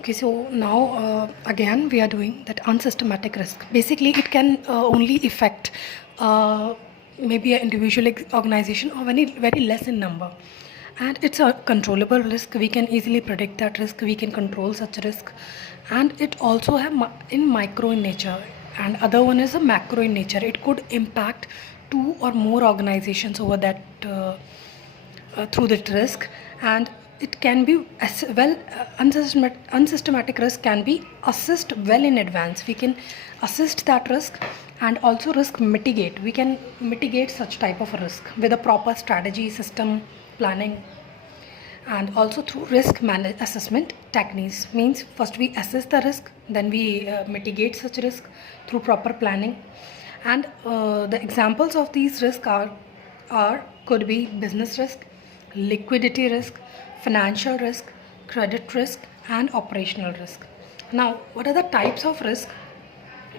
Okay, so now again we are doing that unsystematic risk. Basically, it can only affect maybe an individual organization or very less in number. And it's a controllable risk. We can easily predict that risk. We can control such risk. And it also have in micro in nature. And other one is a macro in nature. It could impact two or more organizations over that through that risk. And it can be as well unsystematic risk can be assessed well in advance. We can assess that risk and also risk mitigate. We can mitigate such type of risk with a proper strategy, system, planning, and also through risk assessment techniques. Means first we assess the risk, then we mitigate such risk through proper planning. And the examples of these risks are could be business risk, liquidity risk, financial risk, credit risk, and operational risk. Now, what are the types of risk?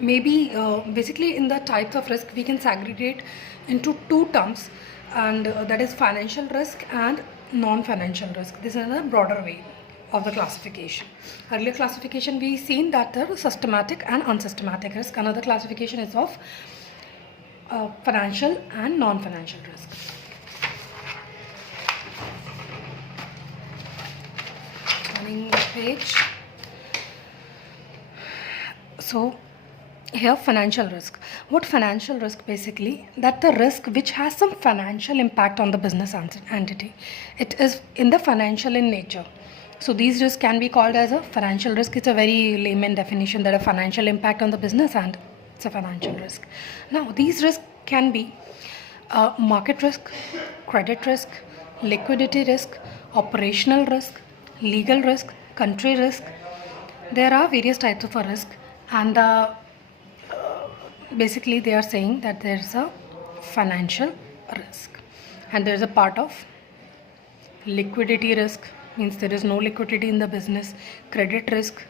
Maybe basically in the types of risk we can segregate into two terms, and that is financial risk and non-financial risk. This is a broader way of the classification. Earlier classification we seen that there is systematic and unsystematic risk. Another classification is of financial and non-financial risk. Turning the page. So here financial risk. What financial risk? Basically that the risk which has some financial impact on the business entity. It is in the financial in nature. So these risks can be called as a financial risk. It's a very layman definition that a financial impact on the business and it's a financial risk. Now these risks can be market risk, credit risk, liquidity risk, operational risk, legal risk, country risk. There are various types of a risk, and basically they are saying that there is a financial risk and there is a part of liquidity risk, means there is no liquidity in the business. Credit risk,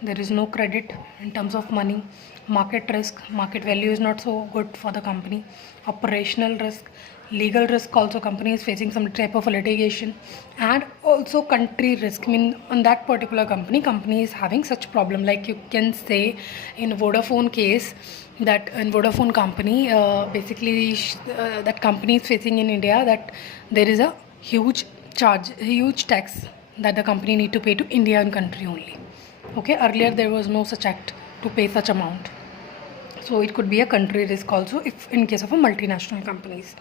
there is no credit in terms of money. Market risk, market value is not so good for the company. Operational risk, legal risk, also company is facing some type of litigation. And also country risk, I mean on that particular company is having such problem. Like you can say in Vodafone case, that in Vodafone company basically that company is facing in India that there is a huge tax that the company need to pay to Indian country only. Okay, earlier there was no such act to pay such amount. So it could be a country risk also if in case of a multinational companies.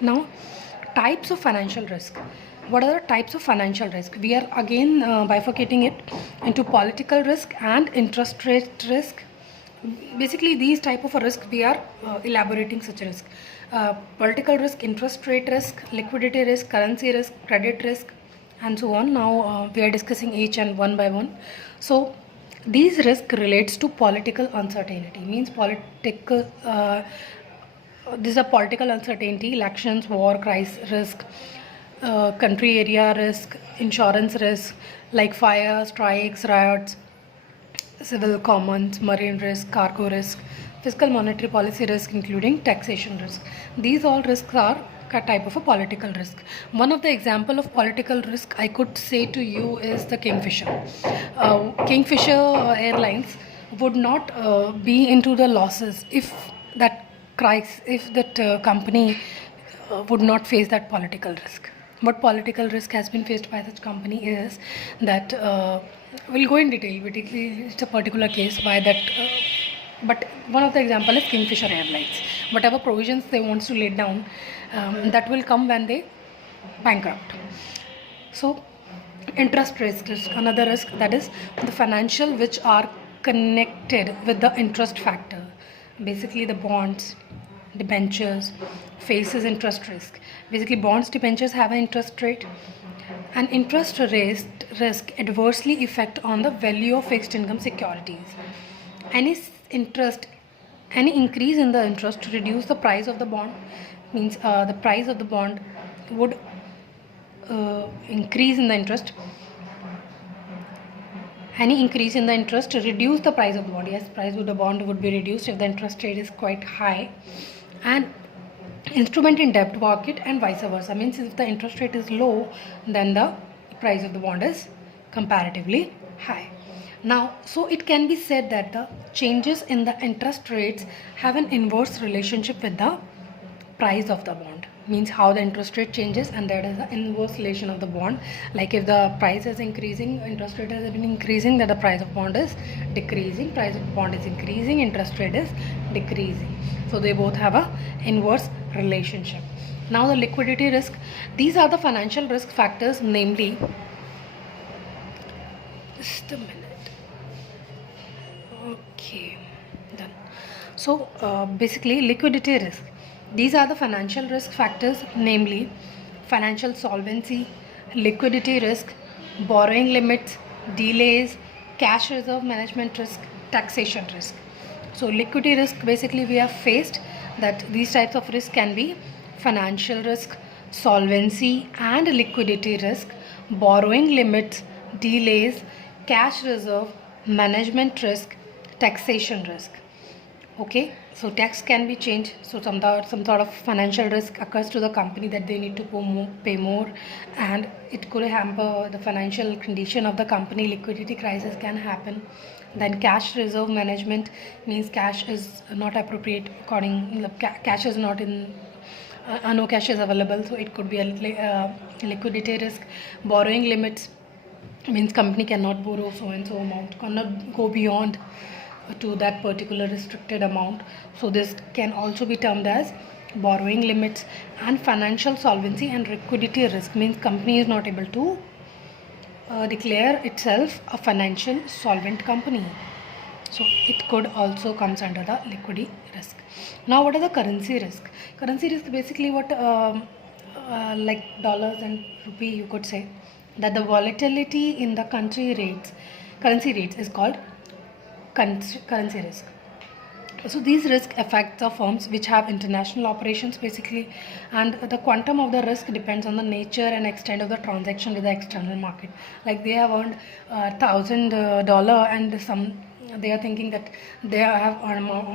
Now types of financial risk. What are the types of financial risk? We are again bifurcating it into political risk and interest rate risk. Basically these type of a risk we are elaborating such a risk. Political risk, interest rate risk, liquidity risk, currency risk, credit risk, and so on. Now we are discussing each and one by one. So these risk relates to political uncertainty, means political this is a political uncertainty, elections, war, crisis risk, country area risk, insurance risk like fire, strikes, riots, civil commons, marine risk, cargo risk, fiscal monetary policy risk including taxation risk. These all risks are a type of a political risk. One of the example of political risk I could say to you is the Kingfisher. Kingfisher Airlines would not be into the losses if that company would not face that political risk. What political risk has been faced by such company is that we'll go in detail, but it's a particular case why that but one of the example is Kingfisher Airlines. Whatever provisions they want to lay down, that will come when they bankrupt. So interest risk is another risk, that is the financial which are connected with the interest factor. Basically the bonds, debentures faces interest risk. Basically bonds, debentures have an interest rate, and interest rate risk adversely affect on the value of fixed income securities. Any increase in the interest to reduce the price of the bond, means the price of the bond would increase in the interest. Any increase in the interest to reduce the price of the bond. Yes, price of the bond would be reduced if the interest rate is quite high. And instrument in debt market and vice versa, means if the interest rate is low, then the price of the bond is comparatively high. Now, so it can be said that the changes in the interest rates have an inverse relationship with the price of the bond. Means how the interest rate changes, and that is the inverse relation of the bond. Like if the price is increasing, interest rate has been increasing, that the price of bond is decreasing. Price of bond is increasing, interest rate is decreasing. So they both have a inverse relationship. Now the liquidity risk. These are the financial risk factors, namely, just a minute. Okay, done. So basically liquidity risk. These are the financial risk factors, namely financial solvency, liquidity risk, borrowing limits, delays, cash reserve management risk, taxation risk. So liquidity risk, basically we have faced that these types of risk can be financial risk, solvency and liquidity risk, borrowing limits, delays, cash reserve, management risk, taxation risk. Okay, so tax can be changed. So some sort of financial risk occurs to the company that they need to pay more, and it could hamper the financial condition of the company. Liquidity crisis can happen. Then cash reserve management means cash is not appropriate according, cash is not in, no cash is available, so it could be a liquidity risk. Borrowing limits means company cannot borrow so and so amount, cannot go beyond to that particular restricted amount. So this can also be termed as borrowing limits. And financial solvency and liquidity risk means company is not able to declare itself a financial solvent company. So it could also comes under the liquidity risk. Now what are the currency risk? Currency risk basically what like dollars and rupee, you could say that the volatility in the currency rates is called currency risk. So these risks affect the firms which have international operations basically, and the quantum of the risk depends on the nature and extent of the transaction with the external market. Like they have earned $1,000 and they are thinking that they have earned